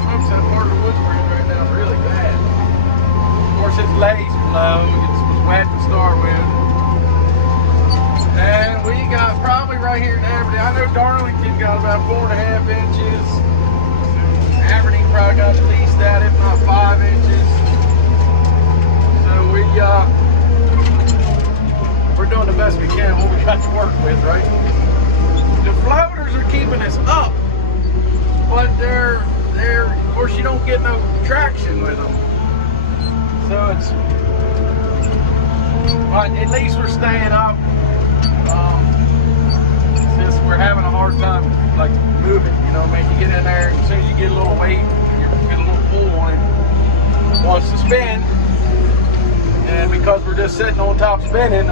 smokes that part of the woods we're in right now really bad. Of course, it's lazy below. It's wet to start with. And we got probably right here in Aberdeen. I know Darlington got about 4.5 inches. Aberdeen probably got at least that, if not 5 inches. So we're doing the best we can what we got to work with, right? The floaters are keeping us up, but they're of course you don't get no traction with them. So it's, but at least we're staying up. Since we're having a hard time like moving, you know, I mean, you get in there, as soon as you get a little weight, you get a little pull on it, wants to spin, and because we're just sitting on top spinning,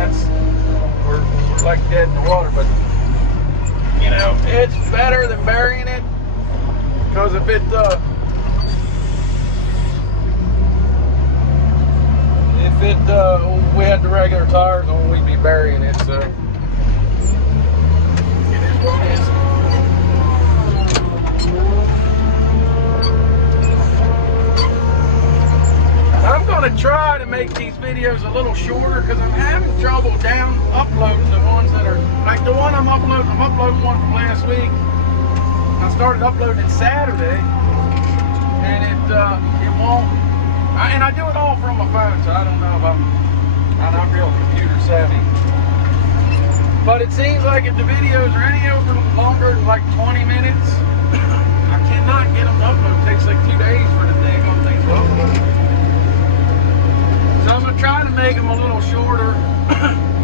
we're like dead in the water. But you know, it's better than burying it, because if we had the regular tires on, we'd be burying it. So I'm going to try to make these videos a little shorter because I'm having trouble uploading the ones that are like the one I'm uploading one from last week. I started uploading it Saturday, and it won't. And I do it all from my phone, so I don't know if I'm not real computer savvy. But it seems like if the videos are any longer than like 20 minutes, I cannot get them to upload. It takes like 2 days for the thing to upload. So I'm going to try to make them a little shorter,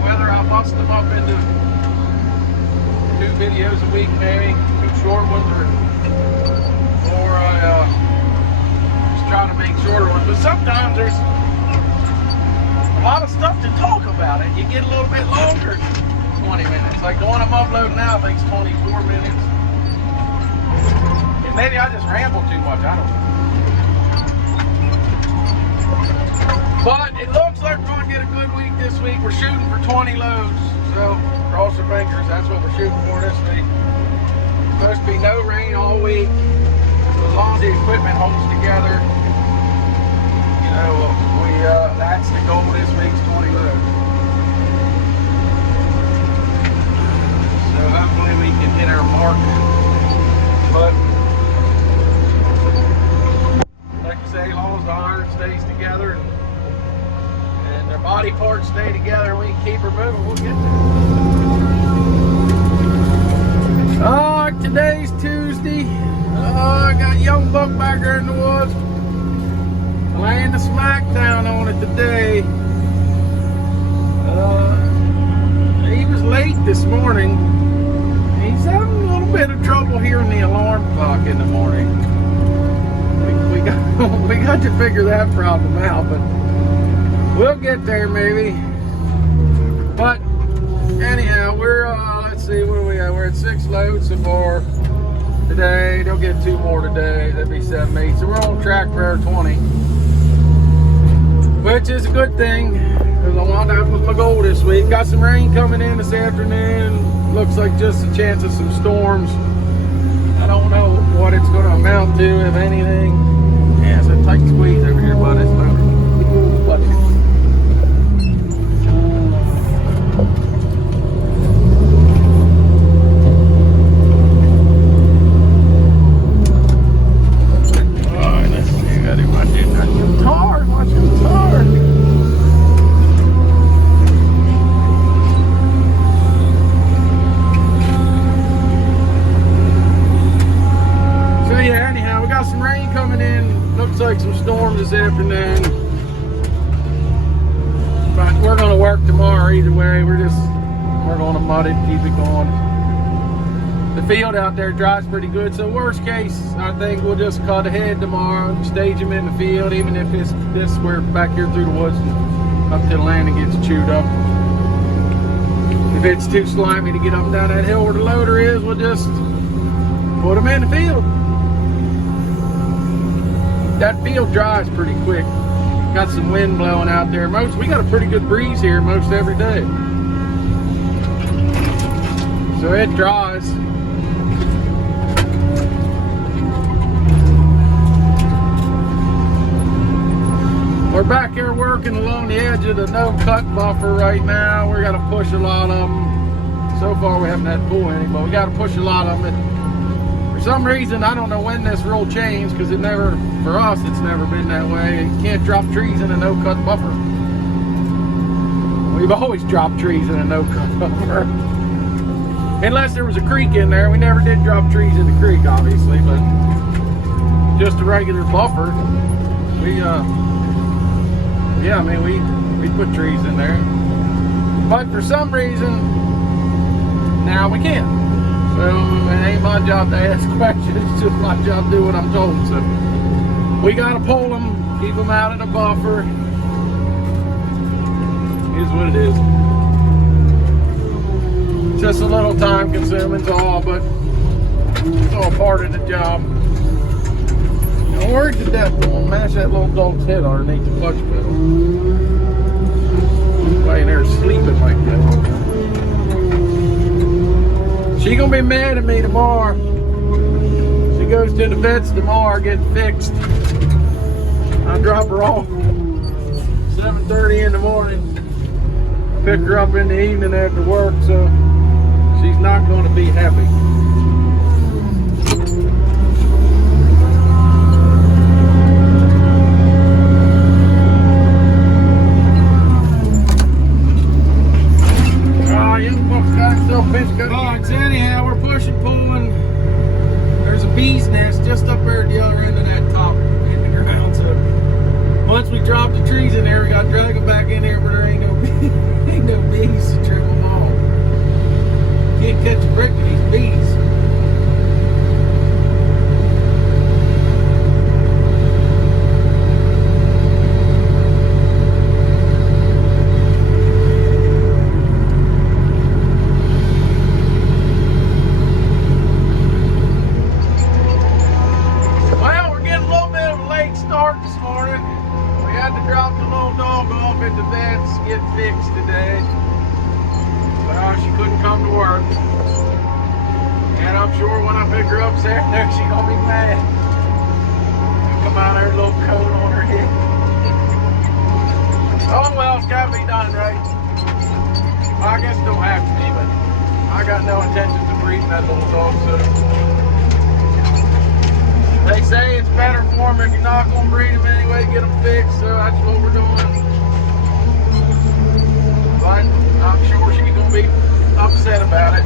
whether I bust them up into 2 videos a week, maybe 2 short ones, or I just try to make shorter ones. But sometimes there's a lot of stuff to talk about, and you get a little bit longer. 20 minutes. Like the one I'm uploading now, I think it's 24 minutes. And maybe I just ramble too much, I don't know. But it looks like we're going to get a good week this week. We're shooting for 20 loads. So cross your fingers, that's what we're shooting for this week. Supposed to be no rain all week. As long as the equipment holds together, you know, that's the goal this week's 20 loads. So hopefully we can hit our mark. But like I say, as long as the iron stays together and their body parts stay together and we can keep her moving, we'll get there. Today's Tuesday. I got young buck back there in the woods. Laying the smackdown on it today. He was late this morning. He's having a little bit of trouble hearing the alarm clock in the morning. We got to figure that problem out, but we'll get there maybe. But anyhow, we're let's see, where we at? We're at 6 loads so far today. They'll get 2 more today. That'd be 7, 8. So we're on track for our 20, which is a good thing because that was my goal this week. Got some rain coming in this afternoon. Looks like just a chance of some storms. I don't know what it's going to amount to, if anything. Yeah, it's a tight squeeze over here by this motor. Watch it. Alright, let's see. I got to watch it. Watch the tar. Anyhow, we got some rain coming in. Looks like some storms this afternoon. But we're going to work tomorrow either way. We're going to mud it, keep it going. The field out there dries pretty good. So worst case, I think we'll just cut ahead tomorrow and stage them in the field, even if we're back here through the woods and up to the land and gets chewed up. If it's too slimy to get up and down that hill where the loader is, we'll just put them in the field. That field dries pretty quick. Got some wind blowing out there. We got a pretty good breeze here most every day. So it dries. working along the edge of the no-cut buffer right now. We got to push a lot of them. So far we haven't had to pull any, but we got to push a lot of them. For some reason, I don't know when this rule changed, because it never, for us, it's never been that way. You can't drop trees in a no-cut buffer. We've always dropped trees in a no-cut buffer. Unless there was a creek in there. We never did drop trees in the creek, obviously, but just a regular buffer. Yeah, I mean, we put trees in there. But for some reason, now we can't. So it ain't my job to ask questions, it's just my job to do what I'm told. So we gotta pull them, keep them out of the buffer. Is what it is. Just a little time consuming is all, but it's all part of the job. I'm worried to death I'm gonna mash that little dog's head underneath the clutch pedal. Laying there sleeping like that. She gonna be mad at me tomorrow. She goes to the vets tomorrow, getting fixed. I drop her off 7:30 in the morning. Pick her up in the evening after work, so she's not going to be happy. Alright, so anyhow, we're pushing, pulling. There's a bee's nest just up there at the other end of that top in the ground. So once we drop the trees in there, we got to drag them back in here, but there ain't no bees to trim them off. Can't catch a break with these bees. Fixed today. Well, she couldn't come to work. And I'm sure when I pick her up this afternoon, she's gonna be mad. Come out there, a little coat on her head. Oh well, it's gotta be done, right? Well, I guess it don't have to be, but I got no intentions of breeding that little dog, so they say it's better for them if you're not gonna breed them anyway, get them fixed, so that's what we're doing. But I'm sure she's gonna be upset about it.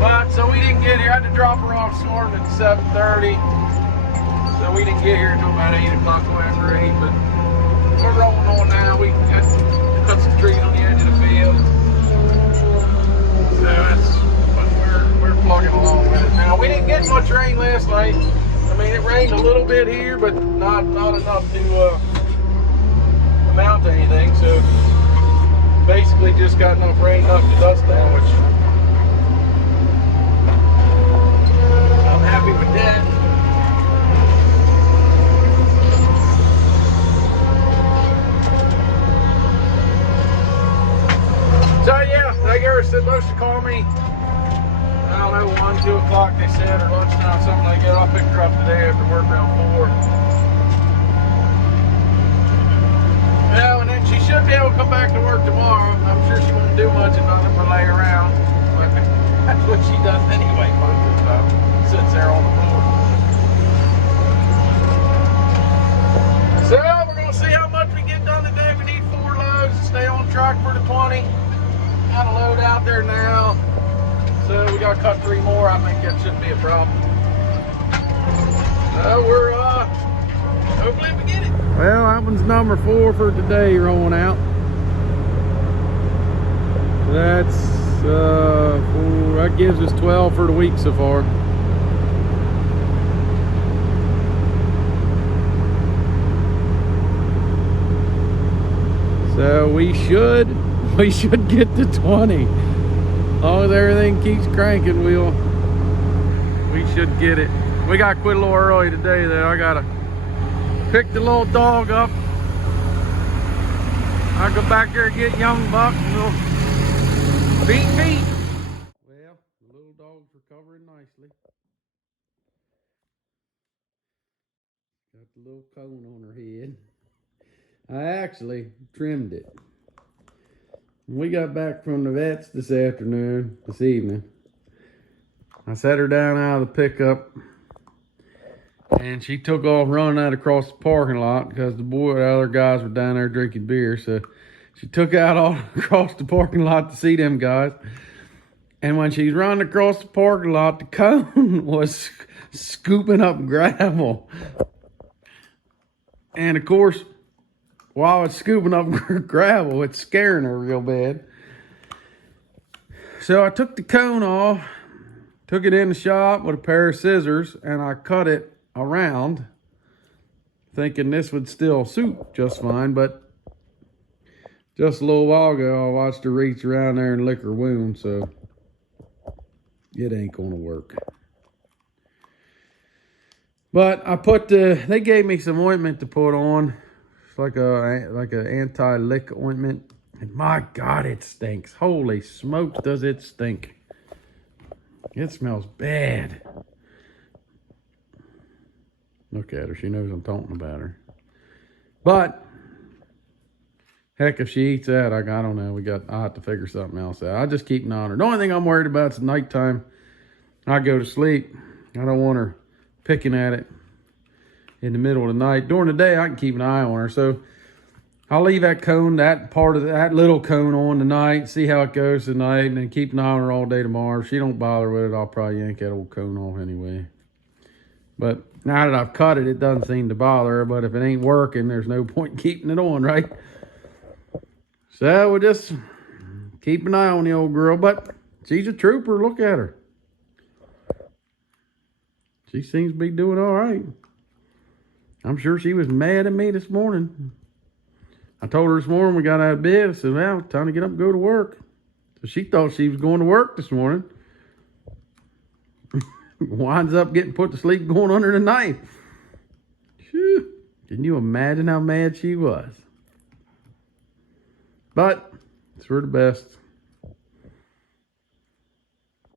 But so we didn't get here. I had to drop her off this morning at 7:30. So we didn't get here until about 8 o'clock after 8. But we're rolling on now. We got to cut some trees on the edge of the field. So that's what we're plugging along with it now. We didn't get much rain last night. I mean, it rained a little bit here, but not enough to amount to anything, so basically just got enough rain to knock the dust down, which I'm happy with that. So yeah, they were supposed to call me, I don't know, 1, 2 o'clock they said, or lunchtime, something like that. I'll pick her up today after work around 4. Yeah, and then she should be able to come back to work tomorrow. I'm sure she won't do much and nothing but lay around. But that's what she does anyway most of the time. Sits there on the floor. So we're going to see how much we get done today. We need 4 loads to stay on track for the 20. Got a load out there now. So we got to cut 3 more. I think that shouldn't be a problem. So we're hopefully we get it. Well, that one's number 4 for today rolling out. That's 4, that gives us 12 for the week so far. So we should get to 20. As long as everything keeps cranking, we should get it. We got to quit a little early today though. I gotta pick the little dog up. I'll go back there and get young buck and we'll beat feet. Well, the little dog's recovering nicely. Got the little cone on her head. I actually trimmed it. When we got back from the vets this evening, I set her down out of the pickup and she took off running out across the parking lot because the other guys were down there drinking beer. So she took out all across the parking lot to see them guys. And when she's running across the parking lot, the cone was scooping up gravel. And of course, while it's scooping up gravel, it's scaring her real bad. So I took the cone off, took it in the shop with a pair of scissors, and I cut it around, thinking this would still suit just fine. But just a little while ago, I watched her reach around there and lick her wound, so it ain't gonna work. But they gave me some ointment to put on. It's like a anti-lick ointment. And my God, it stinks. Holy smokes, does it stink. It smells bad. Look at her. She knows I'm talking about her. But heck, if she eats that, I don't know. I'll have to figure something else out. I'll just keep an eye on her. The only thing I'm worried about is nighttime. I go to sleep. I don't want her picking at it in the middle of the night. During the day, I can keep an eye on her. So I'll leave that cone, that little cone on tonight, see how it goes tonight, and then keep an eye on her all day tomorrow. If she don't bother with it, I'll probably yank that old cone off anyway. But now that I've cut it, it doesn't seem to bother her. But if it ain't working, there's no point in keeping it on, right? So we'll just keep an eye on the old girl. But she's a trooper. Look at her. She seems to be doing all right. I'm sure she was mad at me this morning. I told her this morning we got out of bed. I said, well, time to get up and go to work. So she thought she was going to work this morning. Winds up getting put to sleep going under the knife. Whew. Can you imagine how mad she was? But it's for the best.